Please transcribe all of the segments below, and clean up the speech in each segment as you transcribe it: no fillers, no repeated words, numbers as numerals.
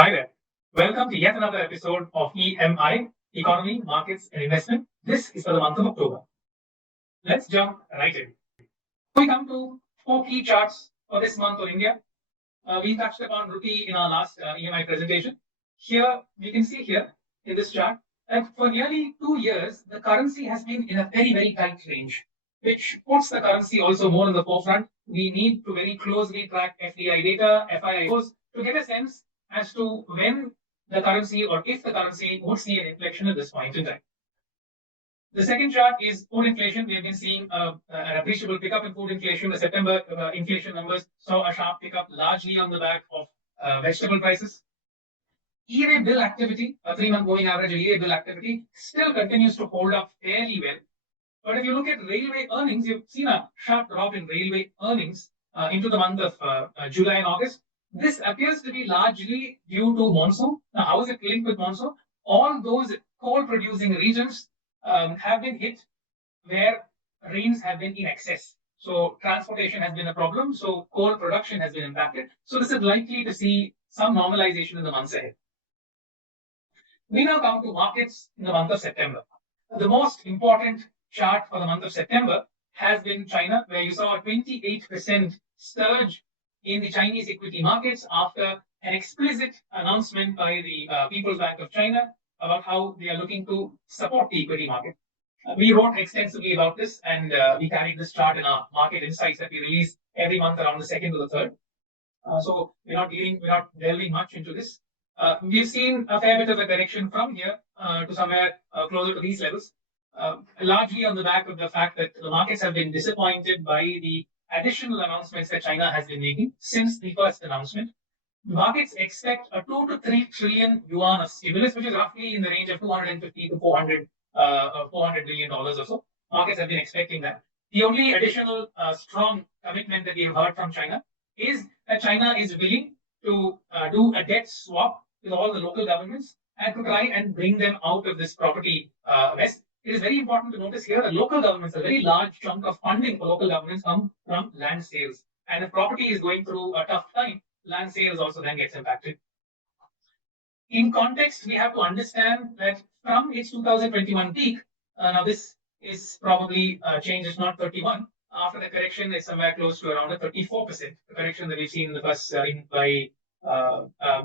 Hi there. Welcome to yet another episode of E.M.I, Economy, Markets and Investment. This is for the month of October. Let's jump right in. We come to four key charts for this month for India. We touched upon rupee in our last E.M.I presentation. Here, we can see here in this chart that for nearly 2 years, the currency has been in a very tight range, which puts the currency also more in the forefront. We need to very closely track FDI data, FIIOs to get a sense as to when the currency or if the currency would see an inflection at this point in time. The second chart is food inflation. We have been seeing an appreciable pickup in food inflation. The September inflation numbers saw a sharp pickup largely on the back of vegetable prices. E-way bill activity, a 3-month moving average of E-way bill activity, still continues to hold up fairly well. But if you look at railway earnings, you've seen a sharp drop in railway earnings into the month of July and August. This appears to be largely due to monsoon. Now, how is it linked with monsoon? All those coal-producing regions have been hit where rains have been in excess. So transportation has been a problem. So coal production has been impacted. So this is likely to see some normalization in the months ahead. We now come to markets in the month of September. The most important chart for the month of September has been China, where you saw a 28% surge in the Chinese equity markets after an explicit announcement by the People's Bank of China about how they are looking to support the equity market. We wrote extensively about this, and we carried this chart in our market insights that we release every month around the 2nd to the 3rd. So we're not delving much into this. We've seen a fair bit of a correction from here to somewhere closer to these levels, largely on the back of the fact that the markets have been disappointed by the additional announcements that China has been making since the first announcement. Markets expect a 2 to 3 trillion yuan of stimulus, which is roughly in the range of 250 to 400 billion dollars or so. Markets have been expecting that. The only additional strong commitment that we have heard from China is that China is willing to do a debt swap with all the local governments and to try and bring them out of this property mess. It is very important to notice here that local governments, a very large chunk of funding for local governments come from land sales. And if property is going through a tough time, land sales also then gets impacted. In context, we have to understand that from its 2021 peak, now this is probably change is not 31. After the correction, it's somewhere close to around a 34%. The correction that we've seen in the first by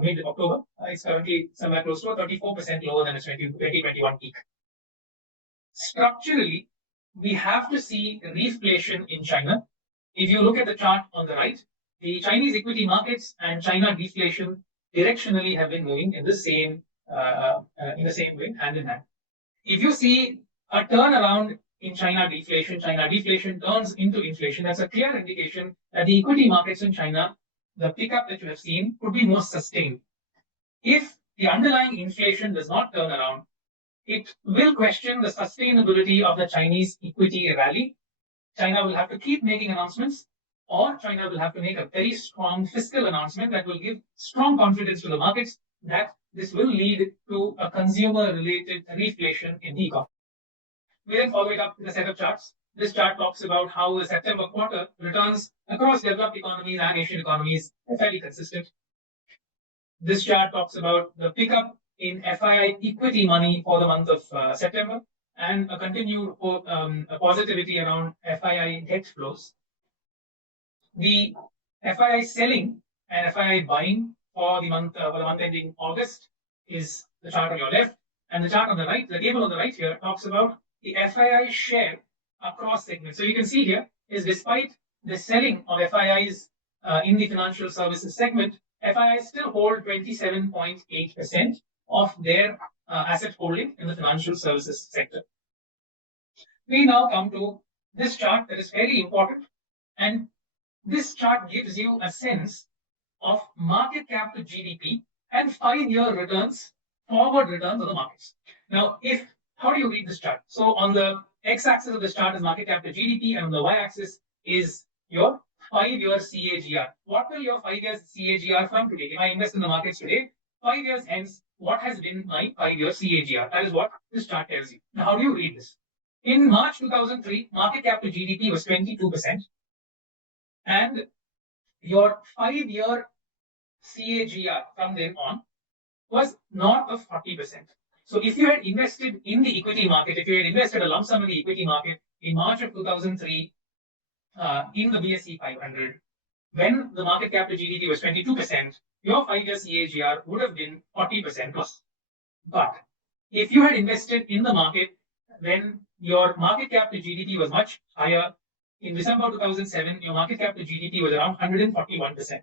mid-October, it's currently somewhere close to a 34% lower than its 2021 peak. Structurally, we have to see reflation in China. If you look at the chart on the right, the Chinese equity markets and China deflation directionally have been moving in the same way, hand in hand. If you see a turnaround in China deflation turns into inflation. That's a clear indication that the equity markets in China, the pickup that you have seen, could be more sustained. If the underlying inflation does not turn around, it will question the sustainability of the Chinese equity rally. China will have to keep making announcements, or China will have to make a very strong fiscal announcement that will give strong confidence to the markets that this will lead to a consumer-related reflation in the economy. We then follow it up with a set of charts. This chart talks about how the September quarter returns across developed economies and Asian economies are fairly consistent. This chart talks about the pickup in FII equity money for the month of September and a continued positivity around FII debt flows. The FII selling and FII buying for the month ending August is the chart on your left, and the chart on the right, the table on the right here, talks about the FII share across segments. So you can see here is despite the selling of FIIs in the financial services segment, FIIs still hold 27.8% of their asset holding in the financial services sector. We now come to this chart that is very important, and this chart gives you a sense of market cap to GDP and 5-year returns, forward returns on the markets. Now, how do you read this chart? So on the x-axis of this chart is market cap to GDP, and on the y-axis is your 5-year CAGR. What will your 5-year CAGR from today? If I invest in the markets today, 5 years hence, what has been my 5-year CAGR? That is what this chart tells you. Now, how do you read this? In March 2003, market cap to GDP was 22%. And your 5-year CAGR from then on was north of 40%. So if you had invested in the equity market, if you had invested a lump sum in the equity market in March of 2003 in the BSE 500, when the market cap to GDP was 22%, your 5-year CAGR would have been 40% plus. But if you had invested in the market when your market cap to GDP was much higher, in December 2007, your market cap to GDP was around 141%.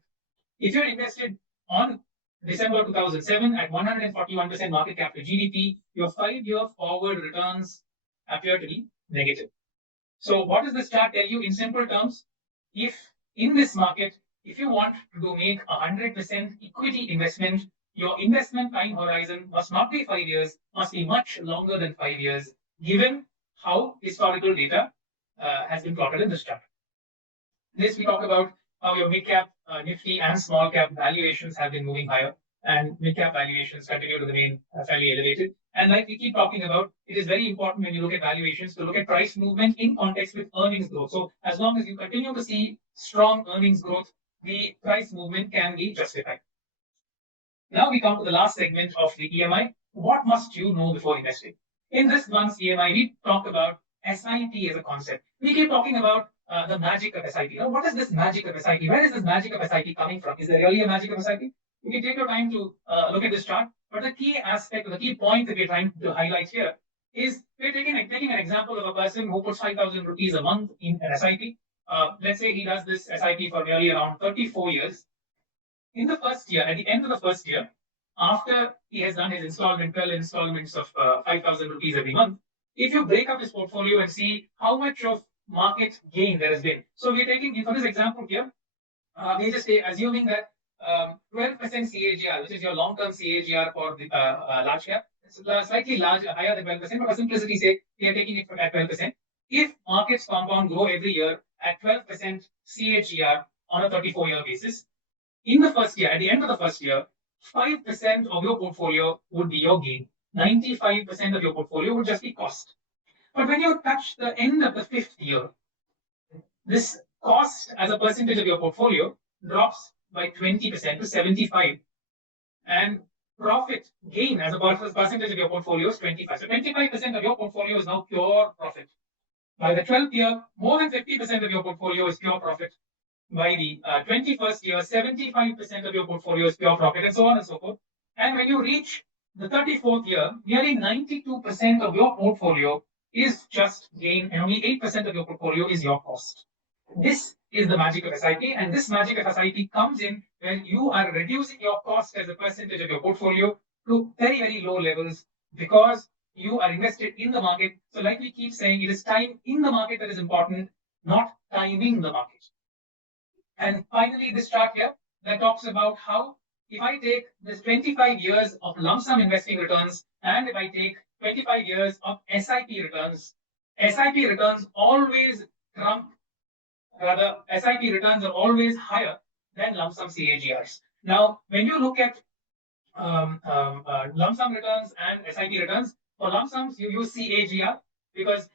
If you had invested on December 2007 at 141% market cap to GDP, your 5-year forward returns appear to be negative. So what does this chart tell you in simple terms? If in this market, if you want to make 100% equity investment, your investment time horizon must not be 5 years, must be much longer than 5 years, given how historical data has been plotted in this chart. This we talk about how your mid-cap Nifty and small-cap valuations have been moving higher, and mid-cap valuations continue to remain fairly elevated. And like we keep talking about, it is very important when you look at valuations to look at price movement in context with earnings growth. So as long as you continue to see strong earnings growth, the price movement can be justified. Now we come to the last segment of the E.M.I. What must you know before investing? In this month's E.M.I, we talked about SIP as a concept. We keep talking about the magic of SIP. Now, what is this magic of SIP? Where is this magic of SIP coming from? Is there really a magic of SIP? You can take your time to look at this chart. But the key aspect, or the key point that we're trying to highlight here is we're taking an example of a person who puts 5,000 rupees a month in an SIP. Let's say he does this SIP for nearly around 34 years. In the first year, at the end of the first year, after he has done his installment, 12 installments of 5,000 rupees every month, if you break up his portfolio and see how much of market gain there has been. So we're taking, for this example here, we're just assuming that 12% CAGR, which is your long-term CAGR for the large cap, it's slightly larger, higher than 12%, but for simplicity's sake, we are taking it at 12%. If markets compound grow every year at 12% CAGR on a 34-year basis, in the first year, at the end of the first year, 5% of your portfolio would be your gain. 95% of your portfolio would just be cost. But when you touch the end of the 5th year, this cost as a percentage of your portfolio drops by 20% to 75. And profit gain as a percentage of your portfolio is 25. So 25% of your portfolio is now pure profit. By the 12th year, more than 50% of your portfolio is pure profit. By the 21st year, 75% of your portfolio is pure profit, and so on and so forth. And when you reach the 34th year, nearly 92% of your portfolio is just gain, and only 8% of your portfolio is your cost. This is the magic of SIP, and this magic of SIP comes in when you are reducing your cost as a percentage of your portfolio to very, very low levels because you are invested in the market. So like we keep saying, it is time in the market that is important, not timing the market. And finally, this chart here that talks about how if I take this 25 years of lump sum investing returns and if I take 25 years of SIP returns always trump, rather SIP returns are always higher than lump sum CAGRs. Now, when you look at lump sum returns and SIP returns, for lump sums, you use CAGR because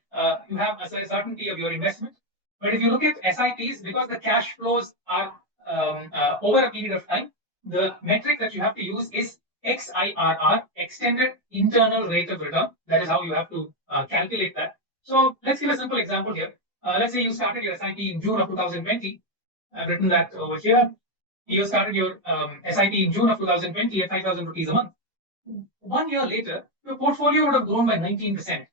you have a certainty of your investment. But if you look at SIPs, because the cash flows are over a period of time, the metric that you have to use is XIRR, Extended Internal Rate of Return. That is how you have to calculate that. So let's give a simple example here. Let's say you started your SIP in June of 2020. I've written that over here. You started your SIP in June of 2020 at 5,000 rupees a month. 1 year later, your portfolio would have grown by 19%.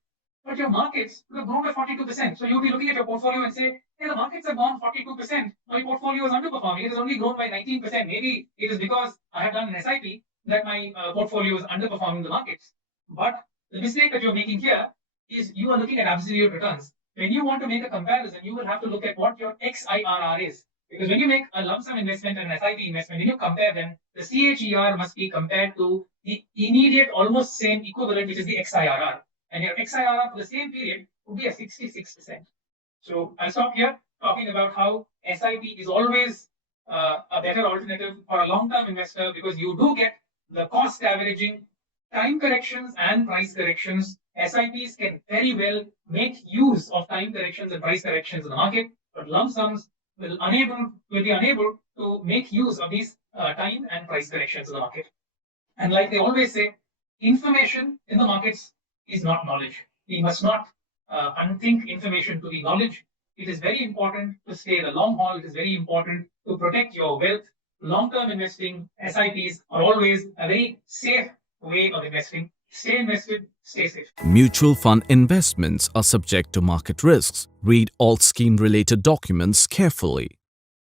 But your markets would have grown by 42%. So you'll be looking at your portfolio and say, hey, the markets have gone 42%. My portfolio is underperforming. It has only grown by 19%. Maybe it is because I have done an SIP that my portfolio is underperforming the markets. But the mistake that you're making here is you are looking at absolute returns. When you want to make a comparison, you will have to look at what your XIRR is. Because when you make a lump sum investment and an SIP investment, when you compare them, the CAGR must be compared to the immediate, almost same equivalent, which is the XIRR. And your XIRR for the same period would be a 66%. So I'll stop here talking about how SIP is always a better alternative for a long-term investor because you do get the cost averaging, time corrections and price corrections. SIPs can very well make use of time corrections and price corrections in the market, but lump sums will be unable to make use of these time and price corrections in the market. And like they always say, information in the markets is not knowledge. We must not unthink information to be knowledge. It is very important to stay the long haul. It is very important to protect your wealth. Long-term investing, SIPs are always a very safe way of investing. Stay invested, stay safe. Mutual fund investments are subject to market risks. Read all scheme-related documents carefully.